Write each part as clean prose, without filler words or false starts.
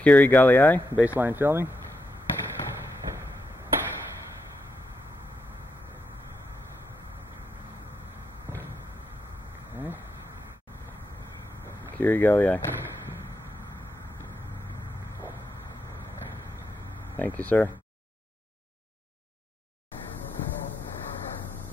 Kiri Galeai, baseline filming. Okay. Kiri Galeai. Thank you, sir.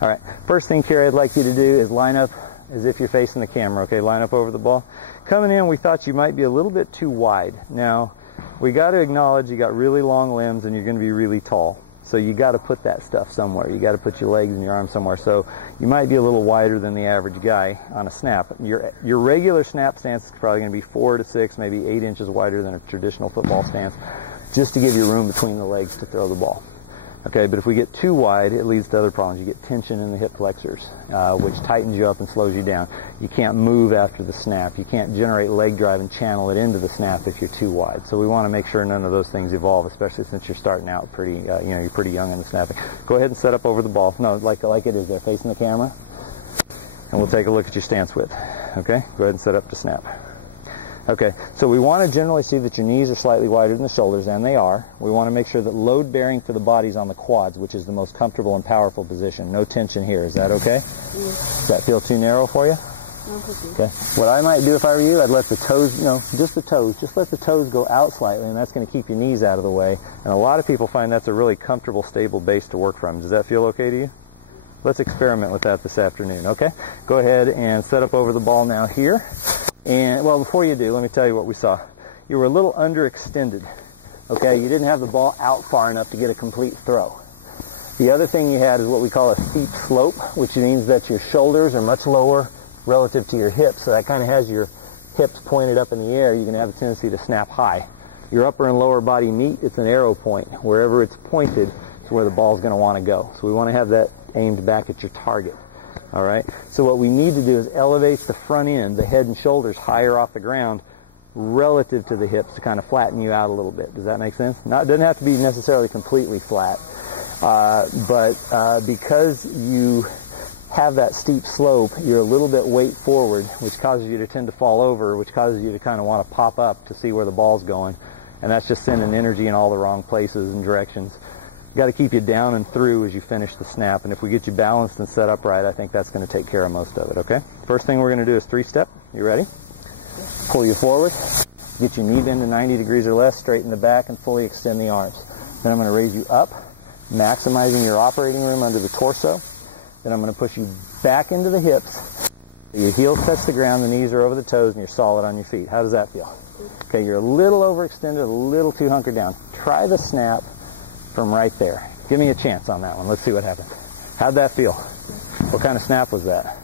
All right, first thing, Kiri, I'd like you to do is line up as if you're facing the camera, okay? Line up over the ball. Coming in, we thought you might be a little bit too wide. Now, we got to acknowledge you got really long limbs and you're going to be really tall. So you got to put that stuff somewhere. You got to put your legs and your arms somewhere. So you might be a little wider than the average guy on a snap. Your regular snap stance is probably going to be 4 to 6, maybe 8 inches wider than a traditional football stance, just to give you room between the legs to throw the ball. Okay, but if we get too wide, it leads to other problems. You get tension in the hip flexors, which tightens you up and slows you down. You can't move after the snap. You can't generate leg drive and channel it into the snap if you're too wide. So we want to make sure none of those things evolve, especially since you're starting out pretty, you're pretty young in the snapping. Go ahead and set up over the ball. No, like it is there, facing the camera. And we'll take a look at your stance width. Okay, go ahead and set up to snap. Okay, so we want to generally see that your knees are slightly wider than the shoulders, and they are. We want to make sure that load bearing for the body's on the quads, which is the most comfortable and powerful position. No tension here. Is that okay? Yeah. Does that feel too narrow for you? No, okay. What I might do if I were you, I'd let the toes, just the toes, just let the toes go out slightly, and that's going to keep your knees out of the way. And a lot of people find that's a really comfortable, stable base to work from. Does that feel okay to you? Let's experiment with that this afternoon, okay? Go ahead and set up over the ball now here. And, well, before you do, let me tell you what we saw. You were a little underextended, okay? You didn't have the ball out far enough to get a complete throw. The other thing you had is what we call a steep slope, which means that your shoulders are much lower relative to your hips, so that kind of has your hips pointed up in the air. You're going to have a tendency to snap high. Your upper and lower body meet, it's an arrow point. Wherever it's pointed is where the ball's going to want to go. So we want to have that aimed back at your target. All right, so what we need to do is elevate the front end, the head and shoulders higher off the ground relative to the hips to kind of flatten you out a little bit. Does that make sense? It doesn't have to be necessarily completely flat, but because you have that steep slope, you're a little bit weight forward, which causes you to tend to fall over, which causes you to kind of want to pop up to see where the ball's going, and that's just sending energy in all the wrong places and directions. Got to keep you down and through as you finish the snap, and if we get you balanced and set up right, I think that's going to take care of most of it, okay? First thing we're going to do is 3-step. You ready? Pull you forward, get your knee bend to 90 degrees or less, straighten the back, and fully extend the arms. Then I'm going to raise you up, maximizing your operating room under the torso. Then I'm going to push you back into the hips. Your heels touch the ground, the knees are over the toes, and you're solid on your feet. How does that feel? Okay, you're a little overextended, a little too hunkered down. Try the snap from right there. Give me a chance on that one. Let's see what happens. How'd that feel? What kind of snap was that?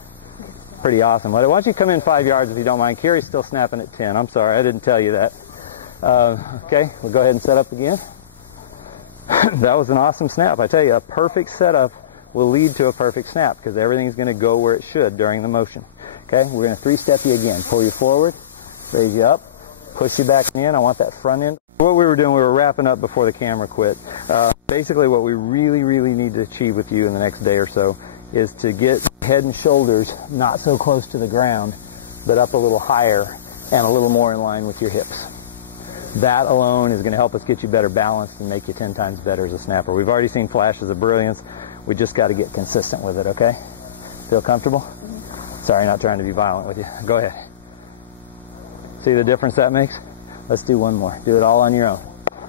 Pretty awesome. Well, why don't you come in 5 yards if you don't mind. Kiri's still snapping at 10. I'm sorry, I didn't tell you that. Okay, we'll go ahead and set up again. That was an awesome snap. I tell you, a perfect setup will lead to a perfect snap because everything's going to go where it should during the motion. Okay, we're going to 3-step you again. Pull you forward, raise you up, push you back in. I want that front end. What we were doing, we were wrapping up before the camera quit. Basically what we really need to achieve with you in the next day or so is to get head and shoulders not so close to the ground, but up a little higher and a little more in line with your hips. That alone is going to help us get you better balanced and make you 10 times better as a snapper. We've already seen flashes of brilliance. We just got to get consistent with it, okay? Feel comfortable? Sorry, not trying to be violent with you. Go ahead. See the difference that makes? Let's do one more. Do it all on your own.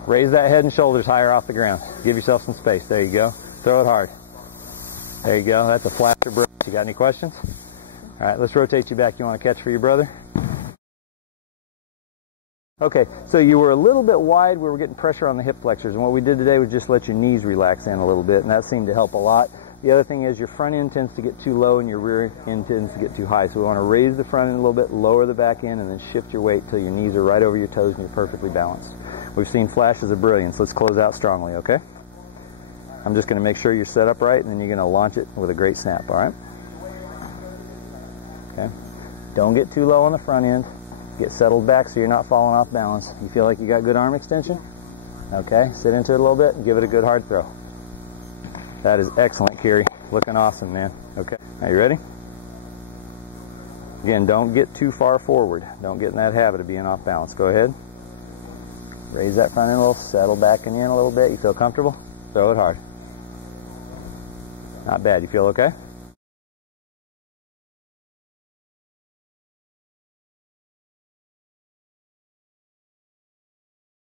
Raise that head and shoulders higher off the ground. Give yourself some space. There you go. Throw it hard. There you go. That's a flash of brilliance. You got any questions? All right, let's rotate you back. You want to catch for your brother? Okay, so you were a little bit wide. We were getting pressure on the hip flexors, and what we did today was just let your knees relax in a little bit, and that seemed to help a lot. The other thing is your front end tends to get too low and your rear end tends to get too high. So we want to raise the front end a little bit, lower the back end, and then shift your weight till your knees are right over your toes and you're perfectly balanced. We've seen flashes of brilliance. Let's close out strongly, okay? I'm just going to make sure you're set up right, and then you're going to launch it with a great snap, all right? Okay. Don't get too low on the front end. Get settled back so you're not falling off balance. You feel like you got good arm extension? Okay, sit into it a little bit and give it a good hard throw. That is excellent, Kiri. Looking awesome, man. Okay, are you ready? Again, don't get too far forward. Don't get in that habit of being off balance. Go ahead. Raise that front end a little, settle back in a little bit. You feel comfortable? Throw it hard. Not bad. You feel okay?